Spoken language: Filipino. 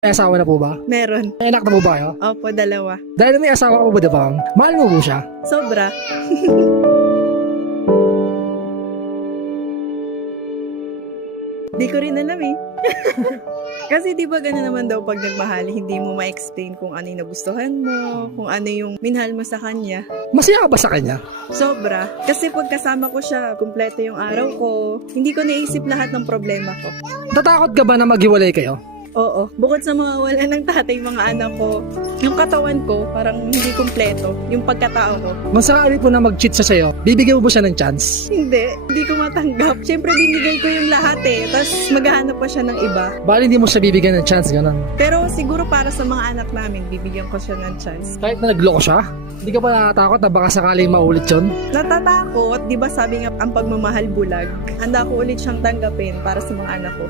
May asawa na po ba? Meron. May anak na po ba kayo? Opo, 2. Dahil may asawa ko po ba bang? Mahal mo po siya? Sobra. Di ko rin alam eh. Kasi di ba gano'n naman daw pag nagmahal, hindi mo ma-explain kung ano yung nagustuhan mo, kung ano yung minahal mo sa kanya. Masaya ka ba sa kanya? Sobra. Kasi pag kasama ko siya, kumpleto yung araw ko, hindi ko naisip lahat ng problema ko. Natatakot ka ba na maghiwalay kayo? Oo. Bukod sa mga wala ng tatay, mga anak ko, yung katawan ko, parang hindi kumpleto. Yung pagkatao ko. Masakali po na mag-cheat sa sa'yo, bibigyan mo ba siya ng chance? Hindi ko matanggap. Siyempre, binigay ko yung lahat eh. Tapos, maghahanap pa siya ng iba. Bali hindi mo siya bibigyan ng chance, ganun. Pero siguro para sa mga anak namin, bibigyan ko siya ng chance. Kahit na nagloko siya, hindi ka ba natatakot na baka sakaling maulit yun? Natatakot, di ba sabi nga ang pagmamahal bulag? Handa ko ulit siyang tanggapin para sa mga anak ko.